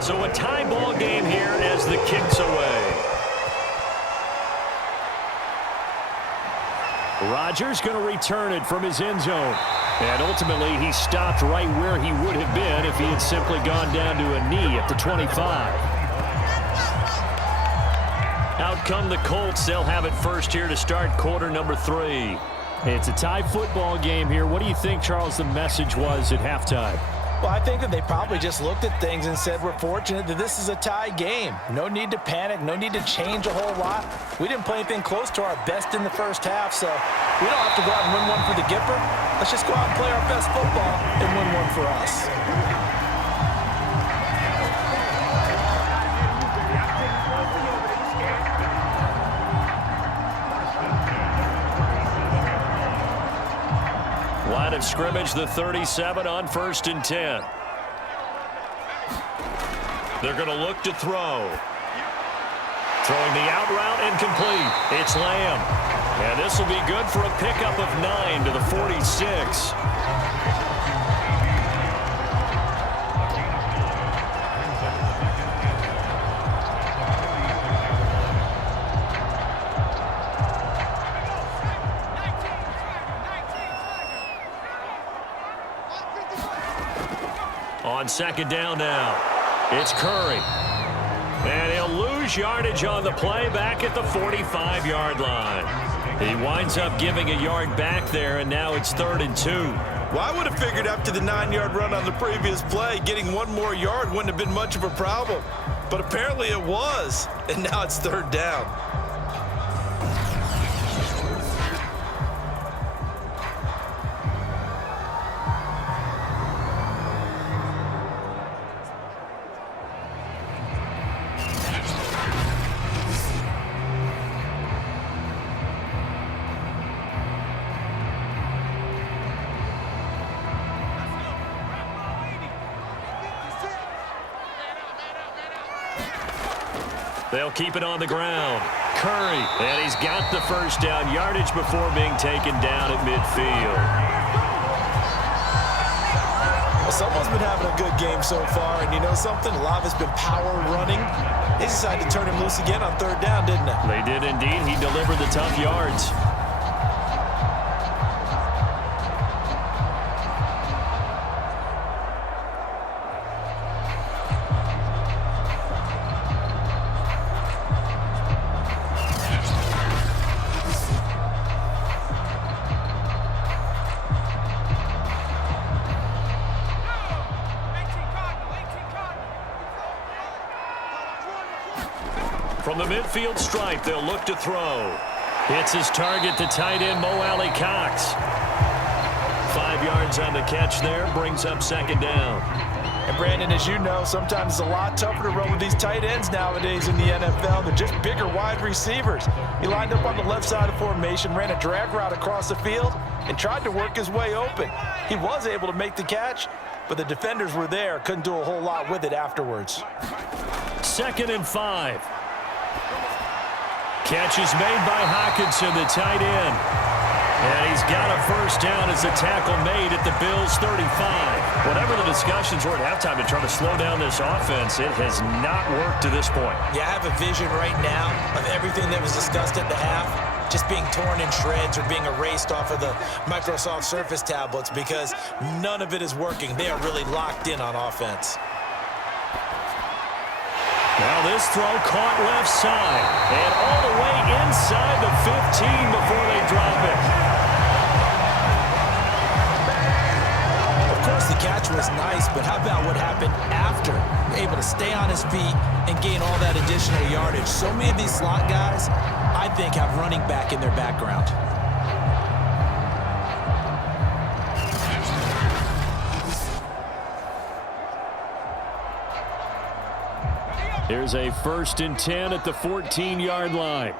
So a tie ball game here as the kick's away. Rodgers going to return it from his end zone. And ultimately, he stopped right where he would have been if he had simply gone down to a knee at the 25. Out come the Colts. They'll have it first here to start quarter number 3. It's a tie football game here. What do you think, Charles, the message was at halftime? Well, I think that they probably just looked at things and said, we're fortunate that this is a tie game. No need to panic. No need to change a whole lot. We didn't play anything close to our best in the first half, so we don't have to go out and win one for the Gipper. Let's just go out and play our best football and win one for us. Line of scrimmage, the 37 on 1st and 10. They're going to look to throw. Throwing the out route and complete. It's Lamb. And this will be good for a pickup of 9 to the 46. On 2nd down now, it's Curry. And he'll lose yardage on the play back at the 45-yard line. He winds up giving a yard back there, and now it's 3rd and 2. Well, I would have figured after the 9-yard run on the previous play, getting one more yard wouldn't have been much of a problem. But apparently it was, and now it's 3rd down. They'll keep it on the ground. Curry, and he's got the first down yardage before being taken down at midfield. Well, someone's been having a good game so far, and you know something? A lot of it's been power running. They decided to turn him loose again on 3rd down, didn't they? They did indeed. He delivered the tough yards. From the midfield stripe, they'll look to throw. It's his target, the tight end, Mo Alley Cox. 5 yards on the catch there, brings up 2nd down. And Brandon, as you know, sometimes it's a lot tougher to run with these tight ends nowadays in the NFL. They're just bigger wide receivers. He lined up on the left side of formation, ran a drag route across the field, and tried to work his way open. He was able to make the catch, but the defenders were there, couldn't do a whole lot with it afterwards. 2nd and 5. Catch is made by Hockenson, the tight end. And he's got a first down as the tackle made at the Bills' 35. Whatever the discussions were at halftime to try to slow down this offense, it has not worked to this point. Yeah, I have a vision right now of everything that was discussed at the half just being torn in shreds or being erased off of the Microsoft Surface tablets because none of it is working. They are really locked in on offense. Now this throw caught left side and all the way inside the 15 before they drop it. Of course, the catch was nice, but how about what happened after? Able to stay on his feet and gain all that additional yardage. So many of these slot guys, I think, have running back in their background. Here's a 1st and 10 at the 14-yard line.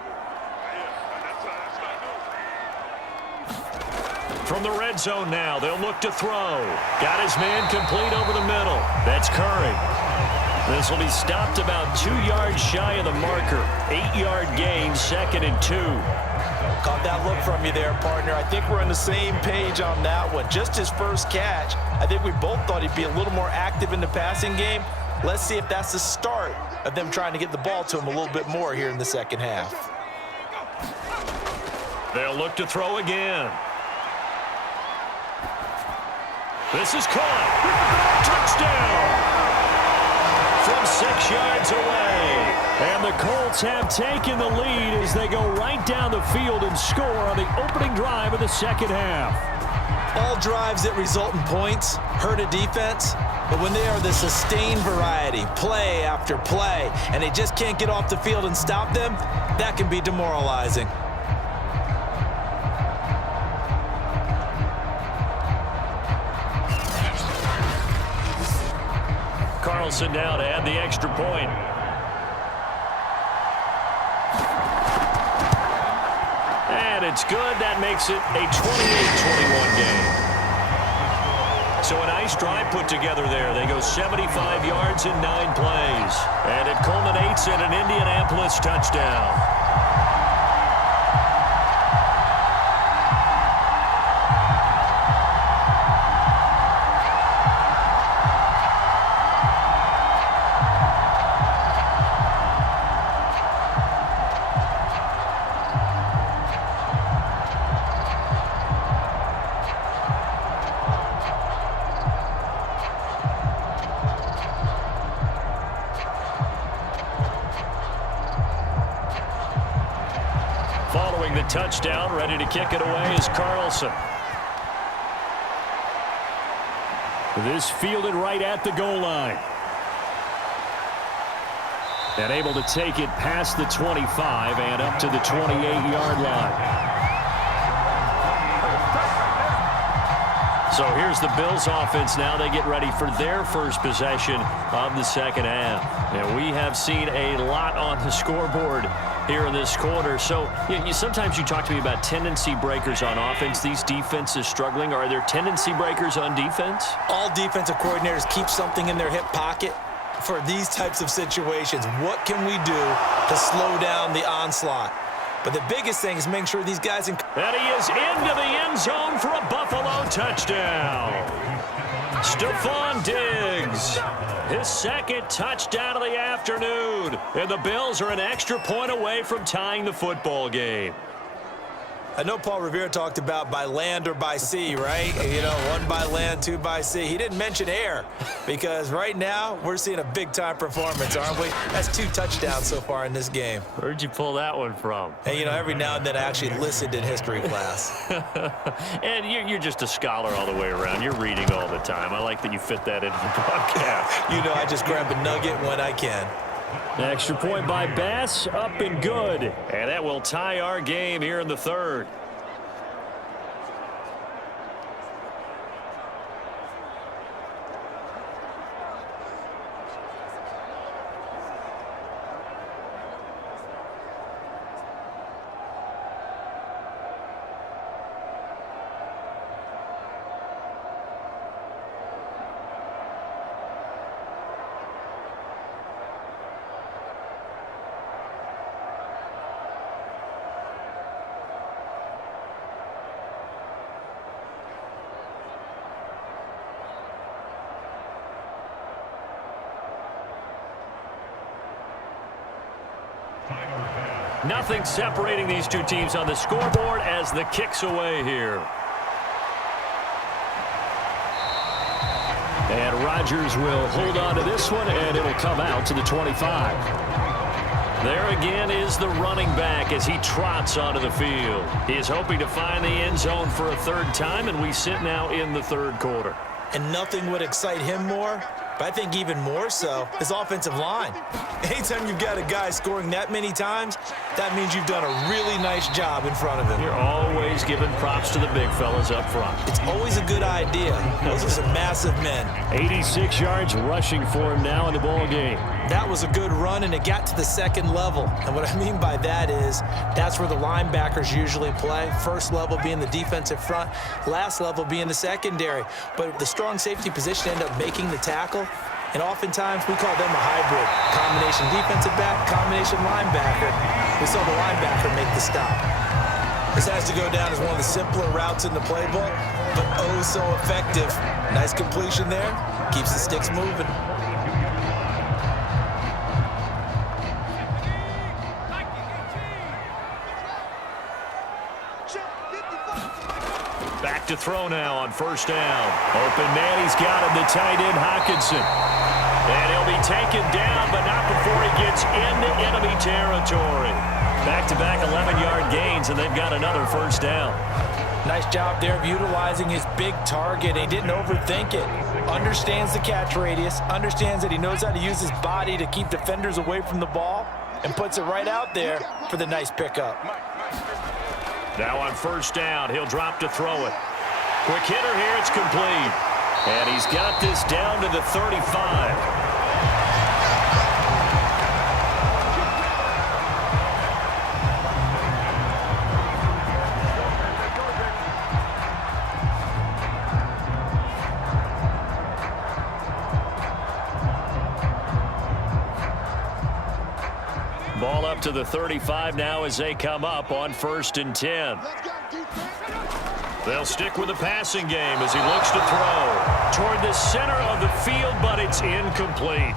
From the red zone now, they'll look to throw. Got his man complete over the middle. That's Curry. This will be stopped about 2 yards shy of the marker. 8-yard gain, 2nd and 2. Caught that look from you there, partner. I think we're on the same page on that one. Just his first catch. I think we both thought he'd be a little more active in the passing game. Let's see if that's the start of them trying to get the ball to him a little bit more here in the second half. They'll look to throw again. This is caught. Touchdown! From 6 yards away. And the Colts have taken the lead as they go right down the field and score on the opening drive of the second half. All drives that result in points hurt a defense, but when they are the sustained variety, play after play, and they just can't get off the field and stop them, that can be demoralizing. Carlson now to add the extra point. And it's good. That makes it a 28-21 game. So a nice drive put together there. They go 75 yards in 9 plays. And it culminates in an Indianapolis touchdown. Following the touchdown, ready to kick it away is Carlson. This fielded right at the goal line. And able to take it past the 25 and up to the 28-yard line. So here's the Bills offense now. They get ready for their first possession of the second half. And we have seen a lot on the scoreboard here in this quarter. So sometimes you talk to me about tendency breakers on offense. These defenses struggling. Are there tendency breakers on defense? All defensive coordinators keep something in their hip pocket for these types of situations. What can we do to slow down the onslaught? But the biggest thing is making sure these guys... And he is into the end zone for a Buffalo touchdown. Stephon Diggs, his second touchdown of the afternoon. And the Bills are an extra point away from tying the football game. I know Paul Revere talked about by land or by sea, right? You know, 1 by land, 2 by sea. He didn't mention air because right now we're seeing a big-time performance, aren't we? That's 2 touchdowns so far in this game. Where'd you pull that one from? And, you know, every now and then I actually listened in history class. And you're just a scholar all the way around. You're reading all the time. I like that you fit that into the broadcast. You know, I just grab a nugget when I can. Extra point by Bass, up and good. And that will tie our game here in the third. Nothing separating these two teams on the scoreboard as the kick's away here. And Rodgers will hold on to this one, and it'll come out to the 25. There again is the running back as he trots onto the field. He is hoping to find the end zone for a third time, and we sit now in the third quarter. And nothing would excite him more, but I think even more so, his offensive line. Anytime you've got a guy scoring that many times, that means you've done a really nice job in front of him. You're always giving props to the big fellas up front. It's always a good idea. Those are some massive men. 86 yards rushing for him now in the ball game. That was a good run, and it got to the second level. And what I mean by that is that's where the linebackers usually play. First level being the defensive front, last level being the secondary. But the strong safety position ended up making the tackle. And oftentimes we call them a hybrid. Combination defensive back, combination linebacker. We saw the linebacker make the stop. This has to go down as one of the simpler routes in the playbook, but oh so effective. Nice completion there. Keeps the sticks moving. to throw now on first down. Open man, he's got him, the tight end, Hockenson. And he'll be taken down, but not before he gets into enemy territory. Back-to-back 11-yard gains, and they've got another first down. Nice job there of utilizing his big target. He didn't overthink it. Understands the catch radius, understands that he knows how to use his body to keep defenders away from the ball, and puts it right out there for the nice pickup. Now on first down, he'll drop to throw it. Quick hitter here, it's complete. And he's got this down to the 35. Ball up to the 35 now as they come up on 1st and 10. They'll stick with the passing game as he looks to throw toward the center of the field, but it's incomplete.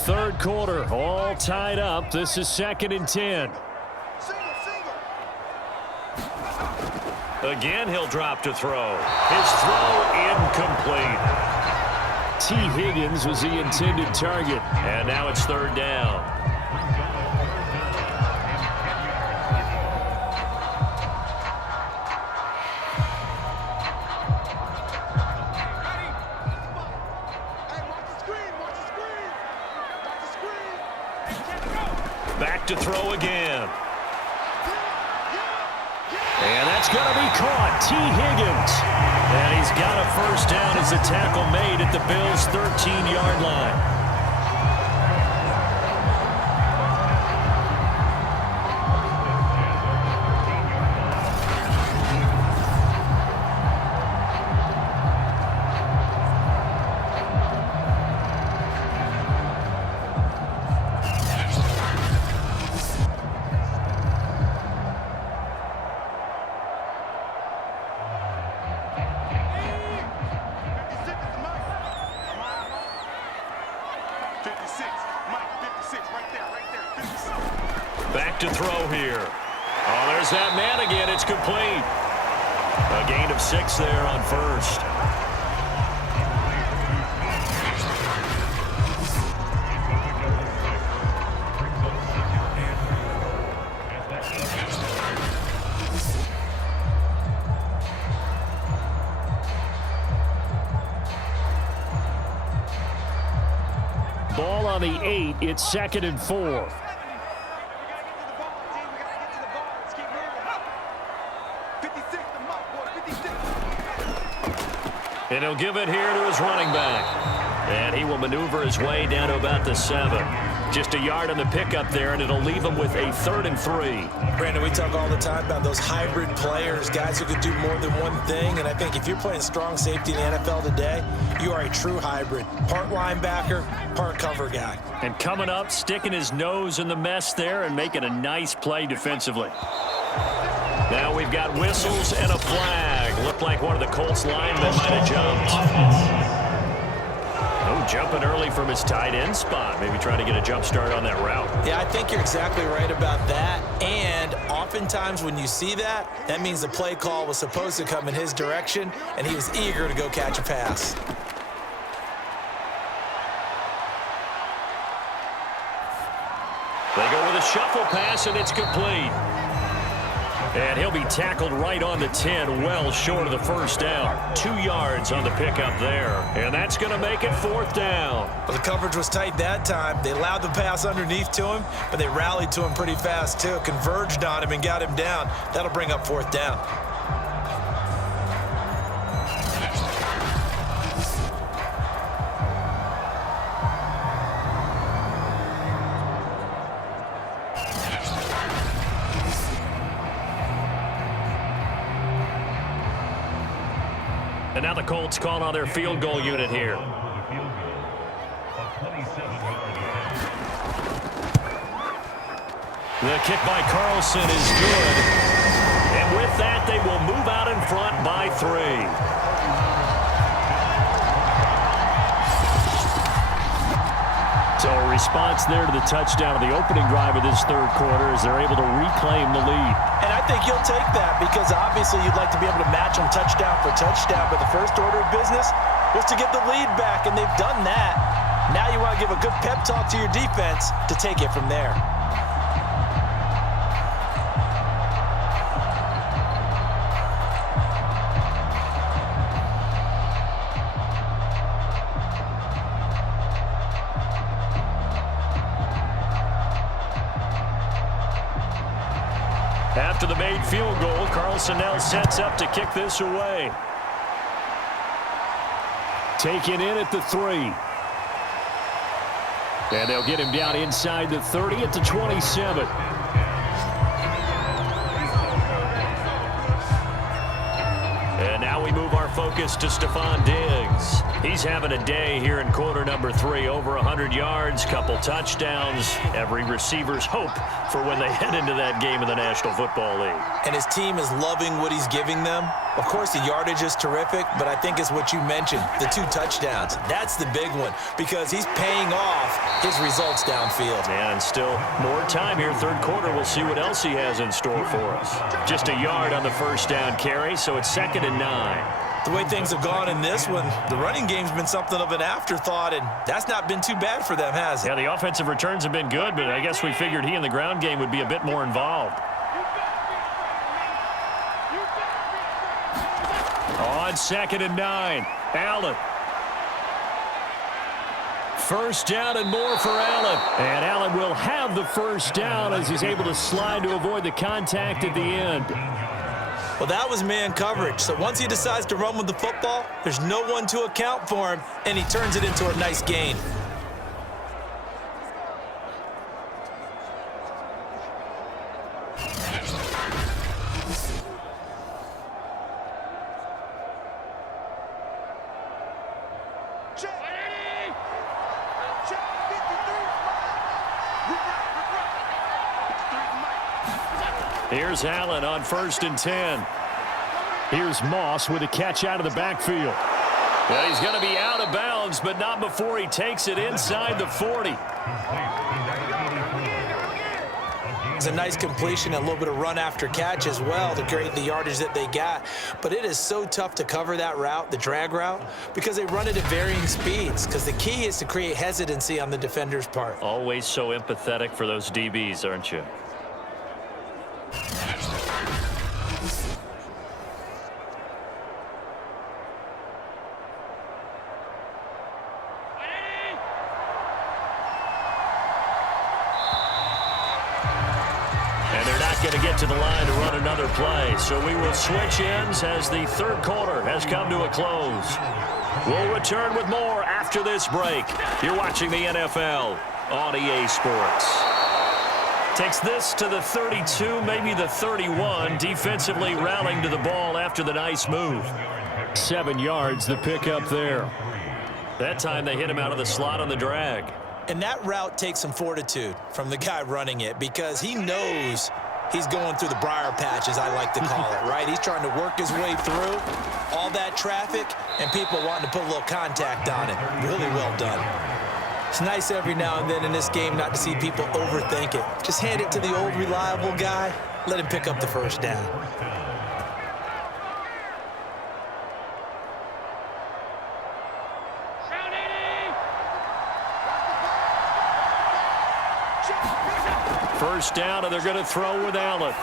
Third quarter, all tied up. This is 2nd and 10. Again, he'll drop to throw. His throw incomplete. T. Higgins was the intended target. And now it's 3rd down. Back to throw again. And that's going to be caught. T. Higgins. And he's got a first down as the tackle made at the Bills' 13-yard line. Back to throw here. Oh, there's that man again. It's complete. A gain of 6 there on first. Ball on the 8. It's 2nd and 4. And he'll give it here to his running back. And he will maneuver his way down to about the 7. Just a yard on the pickup there, and it'll leave him with a 3rd and 3. Brandon, we talk all the time about those hybrid players, guys who can do more than one thing. And I think if you're playing strong safety in the NFL today, you are a true hybrid. Part linebacker, part cover guy. And coming up, sticking his nose in the mess there and making a nice play defensively. Now we've got whistles and a flag. Looked like one of the Colts linemen might have jumped. Oh, jumping early from his tight end spot. Maybe trying to get a jump start on that route. Yeah, I think you're exactly right about that. And oftentimes when you see that, that means the play call was supposed to come in his direction, and he was eager to go catch a pass. They go with a shuffle pass, and it's complete. And he'll be tackled right on the 10, well short of the first down. 2 yards on the pickup there. And that's going to make it 4th down. Well, the coverage was tight that time. They allowed the pass underneath to him, but they rallied to him pretty fast, too. Converged on him and got him down. That'll bring up 4th down. And now the Colts call on their field goal unit here. The kick by Carlson is good. And with that, they will move out in front by 3. So a response there to the touchdown of the opening drive of this third quarter as they're able to reclaim the lead. And I think you'll take that because obviously you'd like to be able to match them touchdown for touchdown, but the first order of business was to get the lead back, and they've done that. Now you want to give a good pep talk to your defense to take it from there. After the made field goal, Carlson now sets up to kick this away. Taken in at the 3. And they'll get him down inside the 30 at the 27. And now we move our focus to Stephon Diggs. He's having a day here in quarter number 3. Over 100 yards, couple touchdowns. Every receiver's hope for when they head into that game in the National Football League. And his team is loving what he's giving them. Of course, the yardage is terrific, but I think it's what you mentioned, the 2 touchdowns. That's the big one because he's paying off his results downfield. And still more time here, third quarter. We'll see what else he has in store for us. Just a yard on the first down carry, so it's 2nd and 9. The way things have gone in this one, the running game's been something of an afterthought, and that's not been too bad for them, has it? Yeah, the offensive returns have been good, but I guess we figured he in the ground game would be a bit more involved. On 2nd and 9, Allen. First down and more for Allen. And Allen will have the first down as he's able to slide to avoid the contact at the end. Well, that was man coverage. So once he decides to run with the football, there's no one to account for him, and he turns it into a nice gain. Here's Allen on 1st and 10. Here's Moss with a catch out of the backfield. Well, he's going to be out of bounds, but not before he takes it inside the 40. It's a nice completion, a little bit of run after catch as well to create the yardage that they got. But it is so tough to cover that route, the drag route, because they run it at varying speeds, because the key is to create hesitancy on the defender's part. Always so empathetic for those DBs, aren't you? Going to get to the line to run another play. So we will switch ends as the third quarter has come to a close. We'll return with more after this break. You're watching the NFL on EA Sports. Takes this to the 32, maybe the 31. Defensively rallying to the ball after the nice move. 7 yards, the pickup there. That time they hit him out of the slot on the drag. And that route takes some fortitude from the guy running it because he knows he's going through the briar patch, as I like to call it, right? He's trying to work his way through all that traffic and people wanting to put a little contact on it. Really well done. It's nice every now and then in this game not to see people overthink it. Just hand it to the old reliable guy. Let him pick up the first down. First down, and they're going to throw with Allen.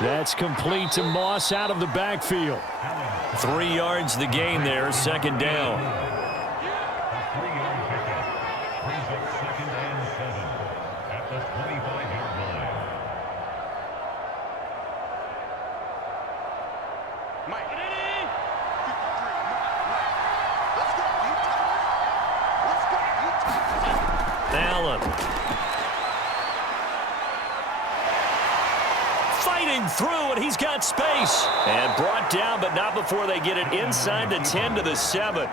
That's complete to Moss out of the backfield. 3 yards the gain there, 2nd down. Allen. Fighting through, and he's got space. And brought down, but not before they get it inside the 10 to the 7.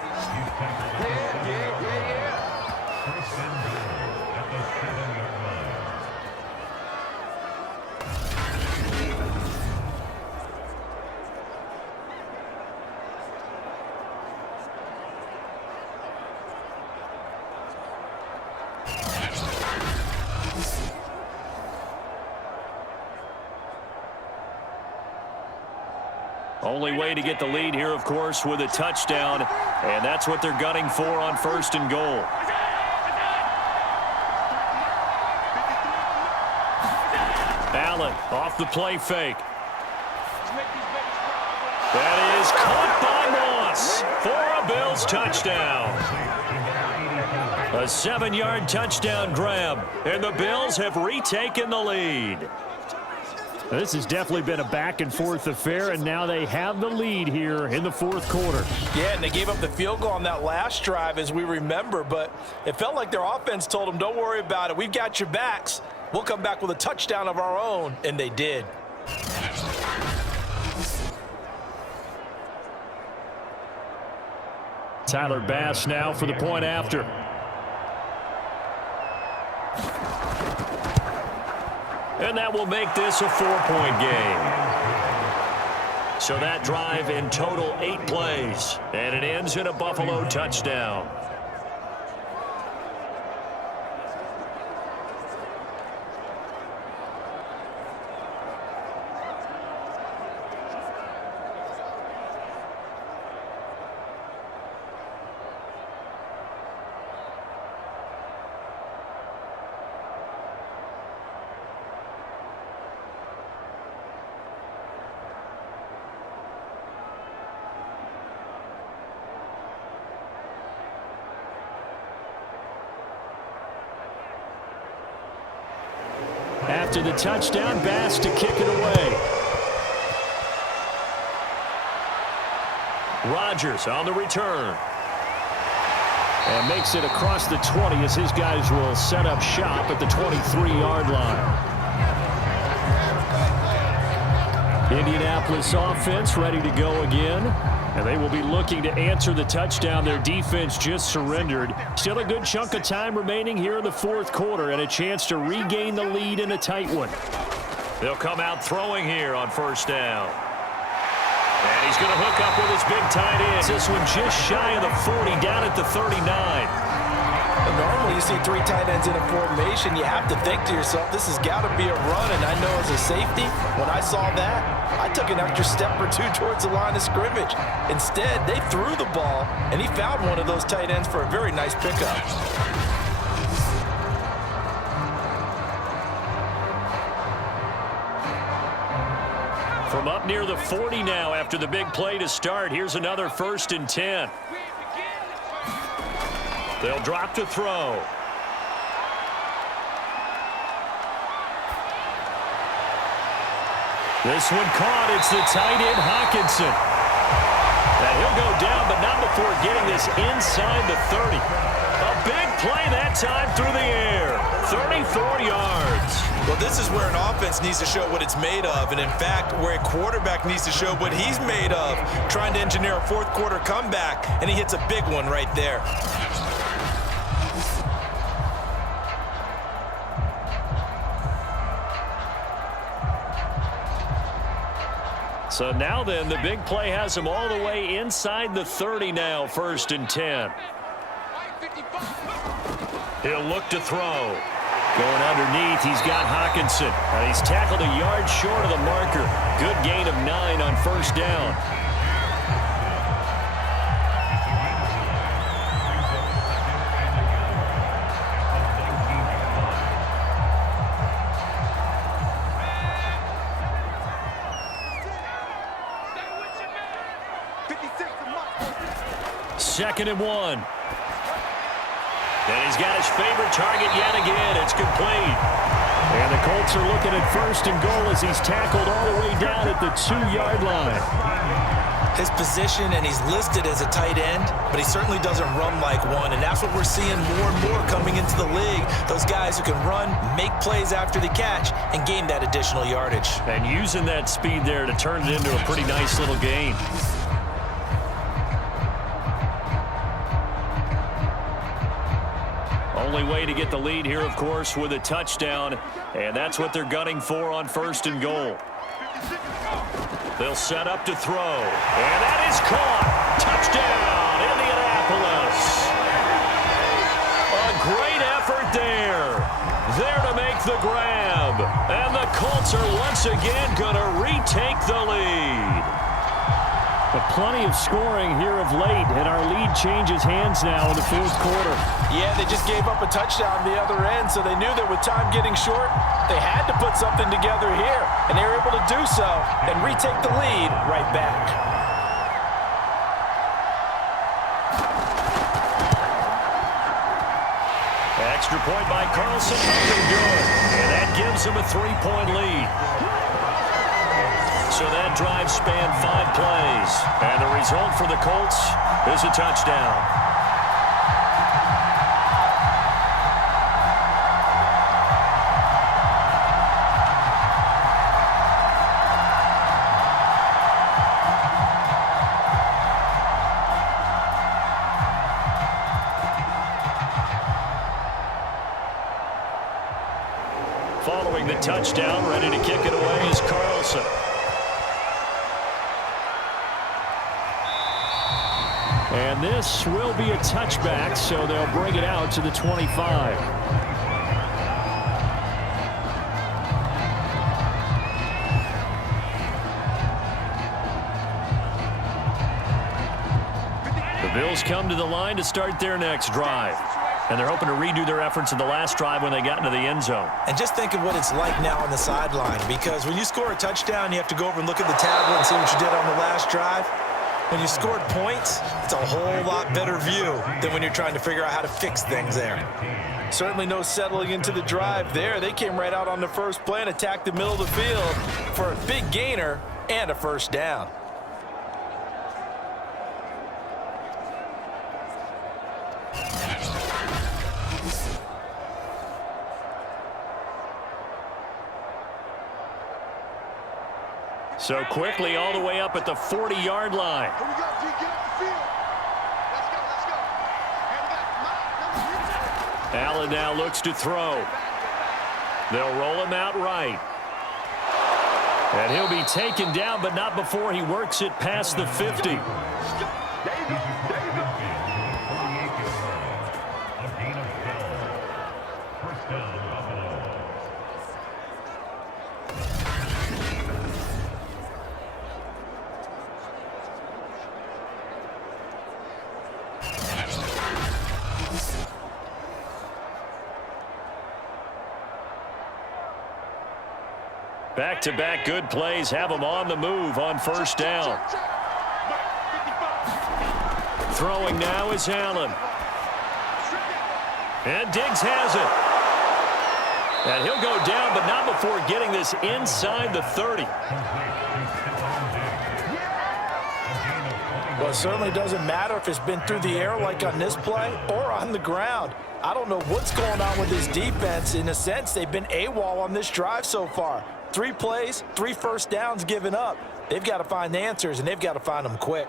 Only way to get the lead here, of course, with a touchdown, and that's what they're gunning for on 1st and goal. Allen off the play fake. That is caught by Moss for a Bills touchdown. A 7-yard touchdown grab, and the Bills have retaken the lead. This has definitely been a back-and-forth affair, and now they have the lead here in the 4th quarter. Yeah, and they gave up the field goal on that last drive, as we remember, but it felt like their offense told them, don't worry about it. We've got your backs. We'll come back with a touchdown of our own, and they did. Tyler Bass now for the point after. And that will make this a 4-point game. So that drive in total 8 plays, and it ends in a Buffalo touchdown. After the touchdown, Bass to kick it away. Rodgers on the return. And makes it across the 20 as his guys will set up shop at the 23-yard line. Indianapolis offense ready to go again. And they will be looking to answer the touchdown their defense just surrendered. Still a good chunk of time remaining here in the 4th quarter and a chance to regain the lead in a tight one. They'll come out throwing here on 1st down. And he's going to hook up with his big tight end. This one just shy of the 40, down at the 39. Normally you see 3 tight ends in a formation, you have to think to yourself, this has got to be a run, and I know as a safety, when I saw that, I took an extra step or 2 towards the line of scrimmage. Instead, they threw the ball, and he found one of those tight ends for a very nice pickup. From up near the 40 now after the big play to start, here's another 1st and 10. They'll drop to throw. This one caught. It's the tight end, Hawkinson. And he'll go down, but not before getting this inside the 30. A big play that time through the air. 34 yards. Well, this is where an offense needs to show what it's made of, and in fact, where a quarterback needs to show what he's made of, trying to engineer a 4th quarter comeback, and he hits a big one right there. So now then, the big play has him all the way inside the 30 now, 1st and 10. He'll look to throw. Going underneath, he's got Hawkinson. And he's tackled a yard short of the marker. Good gain of 9 on 1st down. Second and 1. And he's got his favorite target yet again. It's complete. And the Colts are looking at 1st and goal as he's tackled all the way down at the 2-yard line. His position, and he's listed as a tight end, but he certainly doesn't run like one, and that's what we're seeing more and more coming into the league. Those guys who can run, make plays after the catch, and gain that additional yardage. And using that speed there to turn it into a pretty nice little gain. Only way to get the lead here, of course, with a touchdown, and that's what they're gunning for on 1st and goal. They'll set up to throw, and that is caught. Touchdown, Indianapolis. A great effort there. There to make the grab, and the Colts are once again going to retake the lead. But plenty of scoring here of late, and our lead changes hands now in the fourth quarter. Yeah, they just gave up a touchdown the other end, so they knew that with time getting short, they had to put something together here, and they were able to do so and retake the lead right back. Extra point by Carlson, up and good. And that gives him a 3-point lead. So that drive spanned 5 plays. And the result for the Colts is a touchdown. Following the touchdown, ready to kick it away is Carlson. And this will be a touchback, so they'll bring it out to the 25. The Bills come to the line to start their next drive. And they're hoping to redo their efforts in the last drive when they got into the end zone. And just think of what it's like now on the sideline, because when you score a touchdown, you have to go over and look at the tablet and see what you did on the last drive. When you scored points, it's a whole lot better view than when you're trying to figure out how to fix things there. Certainly no settling into the drive there. They came right out on the first play and attacked the middle of the field for a big gainer and a first down. So quickly all the way up at the 40-yard line. Here we go, D. Get up the field. Let's go, let's go. And we got number 3. Allen now looks to throw. They'll roll him out right. And he'll be taken down, but not before he works it past the 50. There you go, there you go. Back-to-back good plays have him on the move on first down. Throwing now is Allen. And Diggs has it. And he'll go down, but not before getting this inside the 30. Well, it certainly doesn't matter if it's been through the air like on this play or on the ground. I don't know what's going on with this defense. In a sense, they've been AWOL on this drive so far. 3 plays, 3 first downs given up. They've got to find the answers, and they've got to find them quick.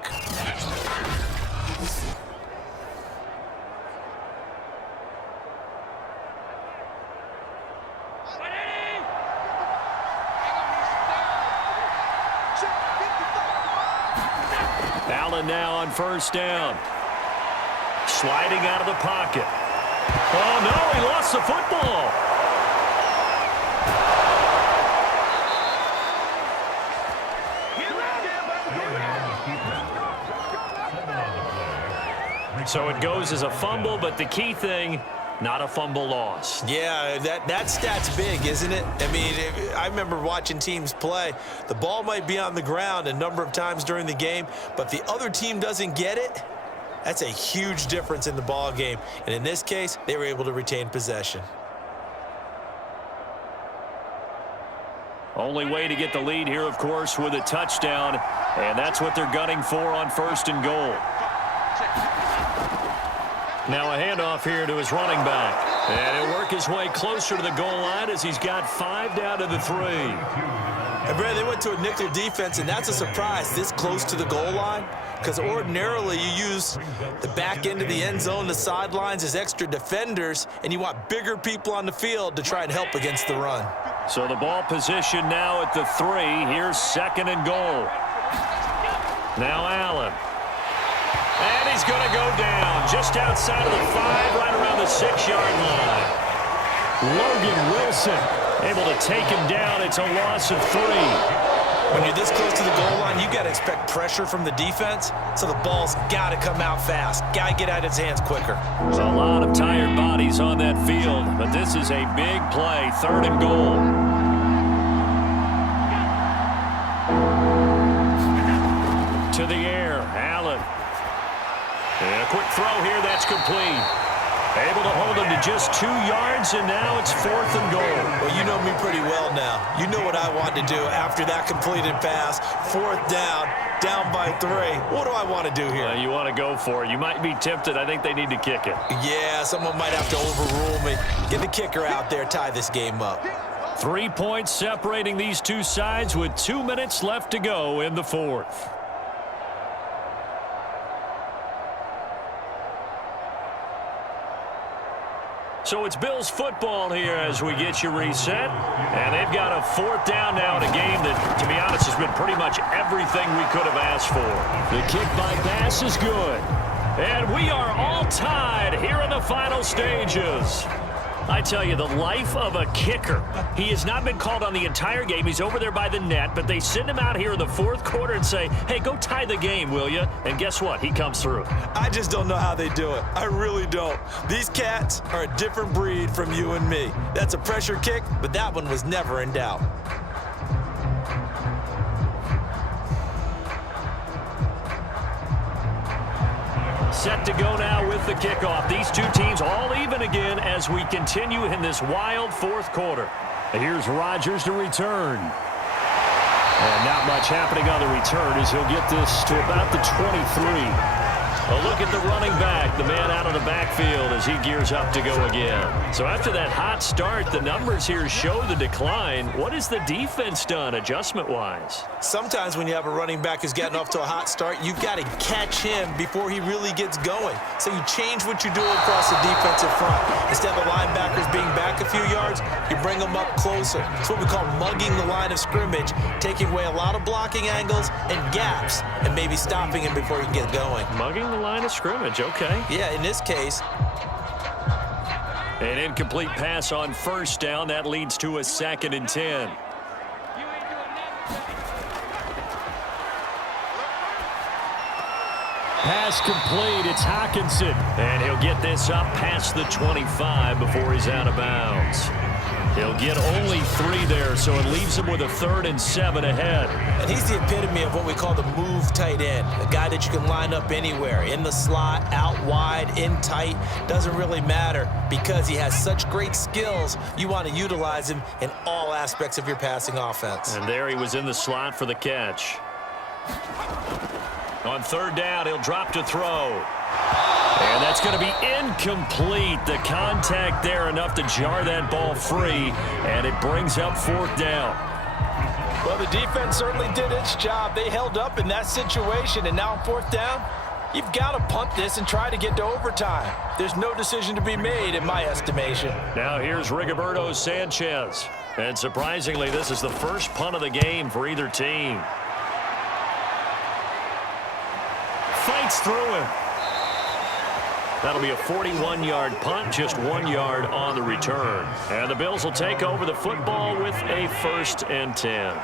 Allen now on first down. Sliding out of the pocket. Oh, no, he lost the football. So it goes as a fumble, but the key thing, not a fumble loss. Yeah, that stat's big, isn't it? I mean, I remember watching teams play. The ball might be on the ground a number of times during the game, but the other team doesn't get it. That's a huge difference in the ball game. And in this case, they were able to retain possession. Only way to get the lead here, of course, with a touchdown. And that's what they're gunning for on first and goal. Now a handoff here to his running back. And he'll work his way closer to the goal line as he's got 5 down to the 3. And, Brad, they went to a nickel defense, and that's a surprise this close to the goal line, because ordinarily you use the back end of the end zone, the sidelines as extra defenders, and you want bigger people on the field to try and help against the run. So the ball position now at the 3. Here's second and goal. Now Allen. And he's going to go down just outside of the 5, right around the 6-yard line. Logan Wilson able to take him down. It's a loss of 3. When you're this close to the goal line, you got to expect pressure from the defense, so the ball's got to come out fast. Got to get out of his hands quicker. There's a lot of tired bodies on that field, but this is a big play, 3rd and goal. To the air, Allen. And a quick throw here, that's complete. Able to hold him to just 2 yards, and now it's 4th and goal. Well, you know me pretty well now. You know what I want to do after that completed pass. 4th down by 3. What do I want to do here? You want to go for it. You might be tempted. I think they need to kick it. Yeah, someone might have to overrule me. Get the kicker out there, tie this game up. 3 points separating these two sides with 2 minutes left to go in the 4th. So it's Bills football here as we get you reset. And they've got a 4th down now in a game that, to be honest, has been pretty much everything we could have asked for. The kick by pass is good. And we are all tied here in the final stages. I tell you, the life of a kicker. He has not been called on the entire game. He's over there by the net, but they send him out here in the 4th quarter and say, hey, go tie the game, will you? And guess what? He comes through. I just don't know how they do it. I really don't. These cats are a different breed from you and me. That's a pressure kick, but that one was never in doubt. Set to go now with the kickoff. These two teams all even again as we continue in this wild 4th quarter. Here's Rodgers to return. And not much happening on the return as he'll get this to about the 23. A look at the running back, the man out of the backfield as he gears up to go again. So after that hot start, the numbers here show the decline. What has the defense done adjustment-wise? Sometimes when you have a running back who's getting off to a hot start, you've got to catch him before he really gets going. So you change what you're doing across the defensive front. Instead of the linebackers being back a few yards, you bring them up closer. It's what we call mugging the line of scrimmage, taking away a lot of blocking angles and gaps, and maybe stopping him before he can get going. Mugging the line of scrimmage, okay. Yeah, in this case. An incomplete pass on 1st down. That leads to a 2nd and 10. Pass complete. It's Hockenson. And he'll get this up past the 25 before he's out of bounds. He'll get only 3 there, so it leaves him with a 3rd and 7 ahead. And he's the epitome of what we call the move tight end, a guy that you can line up anywhere, in the slot, out wide, in tight, doesn't really matter because he has such great skills. You want to utilize him in all aspects of your passing offense. And there he was in the slot for the catch. On 3rd down, he'll drop to throw. And that's going to be incomplete. The contact there enough to jar that ball free, and it brings up 4th down. Well, the defense certainly did its job. They held up in that situation, and now on 4th down, you've got to punt this and try to get to overtime. There's no decision to be made in my estimation. Now here's Rigoberto Sanchez. And surprisingly, this is the first punt of the game for either team. Fights through him. That'll be a 41-yard punt, just 1 yard on the return. And the Bills will take over the football with a 1st and 10.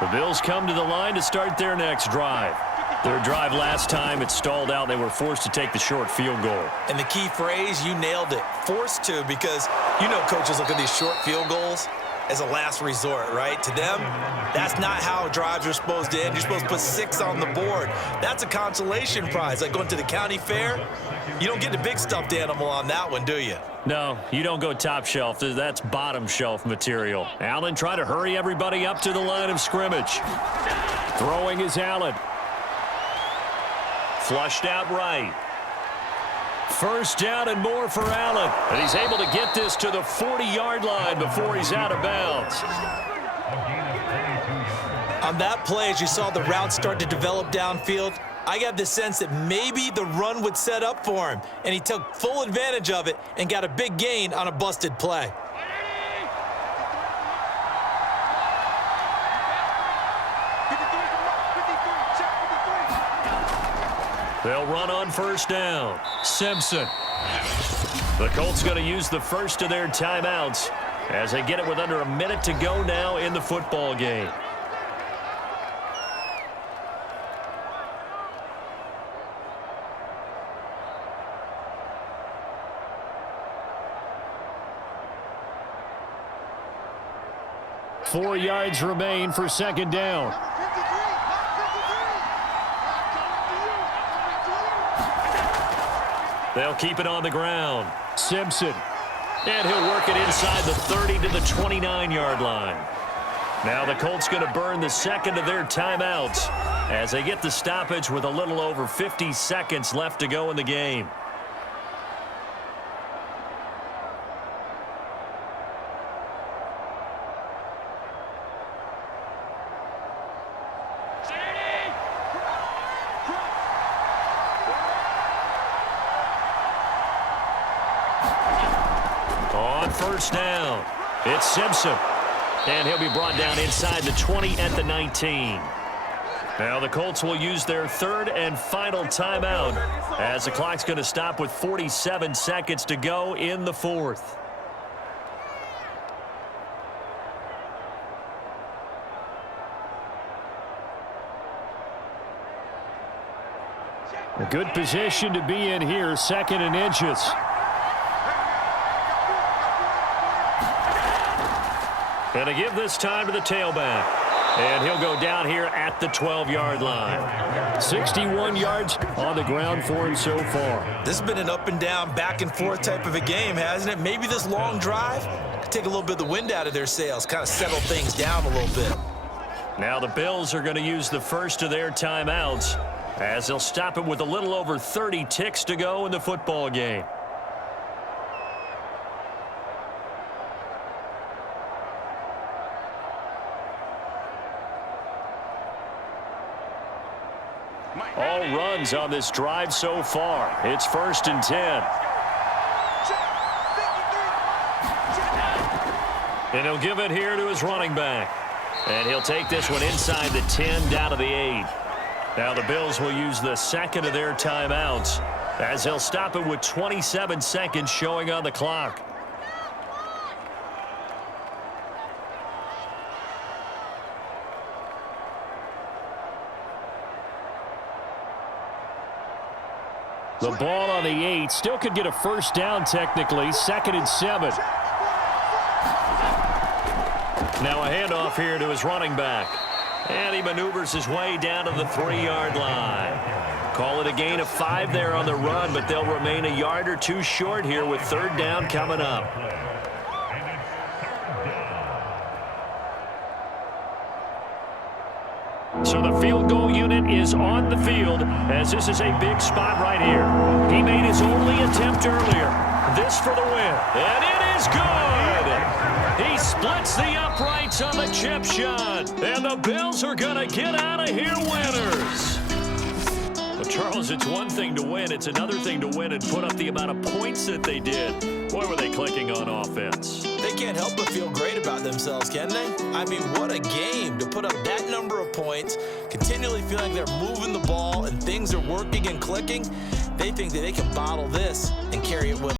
The Bills come to the line to start their next drive. Their drive last time, it stalled out. They were forced to take the short field goal. And the key phrase, you nailed it, forced to, because you know coaches look at these short field goals as a last resort, right? To them, that's not how drives are supposed to end. You're supposed to put 6 on the board. That's a consolation prize, like going to the county fair. You don't get the big stuffed animal on that one, do you? No, you don't go top shelf. That's bottom shelf material. Allen trying to hurry everybody up to the line of scrimmage. Throwing is Allen. Flushed out right. 1st down and more for Allen. And he's able to get this to the 40-yard line before he's out of bounds. On that play, as you saw the route start to develop downfield, I got the sense that maybe the run would set up for him, and he took full advantage of it and got a big gain on a busted play. They'll run on 1st down. Simpson. The Colts going to use the first of their timeouts as they get it with under a minute to go now in the football game. 4 yards remain for second down. Number 53, Mark 53. They'll keep it on the ground. Simpson. And he'll work it inside the 30 to the 29-yard line. Now the Colts going to burn the second of their timeouts as they get the stoppage with a little over 50 seconds left to go in the game. On first down, it's Simpson. And he'll be brought down inside the 20 at the 19. Now the Colts will use their third and final timeout as the clock's going to stop with 47 seconds to go in the fourth. A good position to be in here, second and inches. And to give this time to the tailback. And he'll go down here at the 12-yard line. 61 yards on the ground for him so far. This has been an up and down, back and forth type of a game, hasn't it? Maybe this long drive could take a little bit of the wind out of their sails, kind of settle things down a little bit. Now the Bills are going to use the first of their timeouts as they'll stop it with a little over 30 ticks to go in the football game. All runs on this drive so far. It's 1st and 10. And he'll give it here to his running back. And he'll take this one inside the 10 down to the 8. Now the Bills will use the second of their timeouts as they'll stop it with 27 seconds showing on the clock. The ball on the 8 still could get a first down technically. 2nd and 7. Now a handoff here to his running back. And he maneuvers his way down to the 3-yard line. Call it a gain of 5 there on the run, but they'll remain a yard or two short here with 3rd down coming up. So the field goal unit is on the field as this is a big spot right here. He made his only attempt earlier. This for the win. And it is good. He splits the uprights on the chip shot. And the Bills are going to get out of here winners. Well, Charles, it's one thing to win. It's another thing to win and put up the amount of points that they did. Boy, were they clicking on offense. They can't help but feel great about themselves, can they? I mean, what a game to put up that number of points, continually feeling like they're moving the ball and things are working and clicking. They think that they can bottle this and carry it with them.